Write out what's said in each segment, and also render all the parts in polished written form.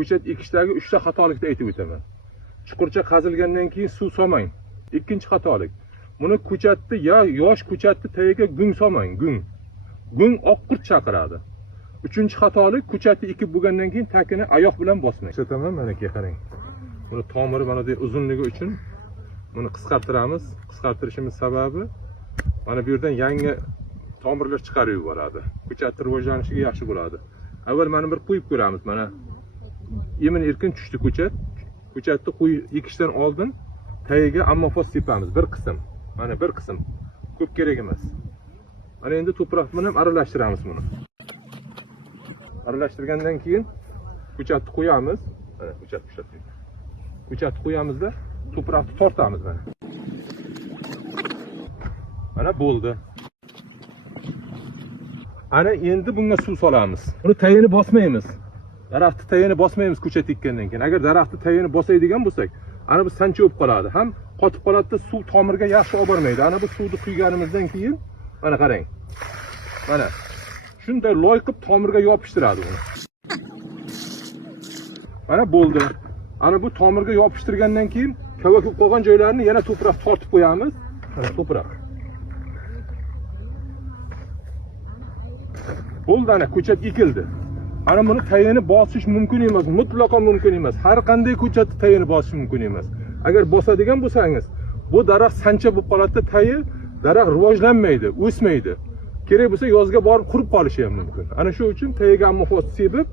ko'chat ekishdagi 3 ta xatolikni aytib o'taman. Chuqurcha qazilgandan keyin suv solmang. Ikkinchi xatolik. Buni ko'chatni yosh ko'chatni tagiga gung solmang, gung. Gung oqqurt chaqiradi. Uchinchi xatolik, ko'chatni ekib bo'lgandan keyin takini oyoq bilan bosmang. Ko'rsataman, mana ki qarang. Buni tomiri mana bu uzunligi uchun buni qisqartiramiz. Qisqartirishimiz sababi mana bu yerdan yangi tomirlar chiqarib yuboradi. Ko'chatning rivojlanishiga yaxshi bo'ladi. Avval mana bir qo'yib ko'ramiz. Mana yemin erkin tushdi ko'chat. Ko'chatni ekishdan oldin tagiga ammofos sepamiz bir qism. Mana bir qism. Ko'p kerak emas. Mana endi to'proq bilan aralashtiramiz buni. Aralashtirgandan keyin ko'chatni qo'yamiz. Mana ko'chatni qo'yamizda to'proqni tortamiz mana. Mana bo'ldi. Ana endi bunga suv solamiz. Buni tagini bosmaymiz. Daraxtni tagini bosmaymiz ko'chat ekkandan keyin. Agar daraxtni tagini bosaydigan bo'lsak, ana bu sancha bo'lib qoladi. Ham qotib qoladi, suv tomirga yaxshi olib bormaydi. Ana bu suvni quyganimizdan keyin mana qarang. Mana shunday loy qilib tomirga yopishtiradi uni. Mana bo'ldi. Ana bu tomirga yopishtirgandan keyin kavakib qolgan joylarini yana to'proq tortib qo'yamiz. Mana to'proq. Bo'ldi, ana ko'chat ekildi. Ana buni tagini bosish mumkin emas, mutlaqo mumkin emas. Har qanday ko'chatni tagini bosish mumkin emas. Agar bosadigan bo'lsangiz, bu daraxt sancha bo'lib qoladi, tagi daraxt rivojlanmaydi, o'smaydi. Kerak bo'lsa yozga borib qurib qolishi ham mumkin. Ana shu uchun tagiga ammofos sepib,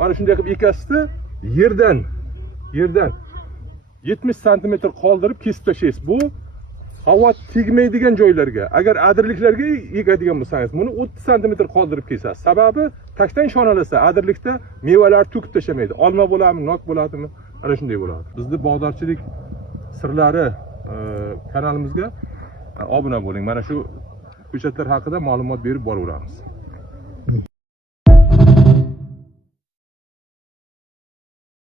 mana shunday qilib ekasizda yerdan 70 sm qoldirib kesib tashlaysiz. Bu havo tegmaydigan joylarga, agar adirliklarga ekadigan bo'lsangiz, buni 30 sm qoldirib kesasiz. Sababi takdan shonalasa, adirlikda mevalar to'kib tashlamaydi. Olma bo'ladimi, nok bo'ladimi? Ana shunday bo'ladi. Bizning bog'dorchilik sirlari kanalimizga obuna bo'ling. Mana shu ko'chatlar haqida ma'lumot berib boraveramiz.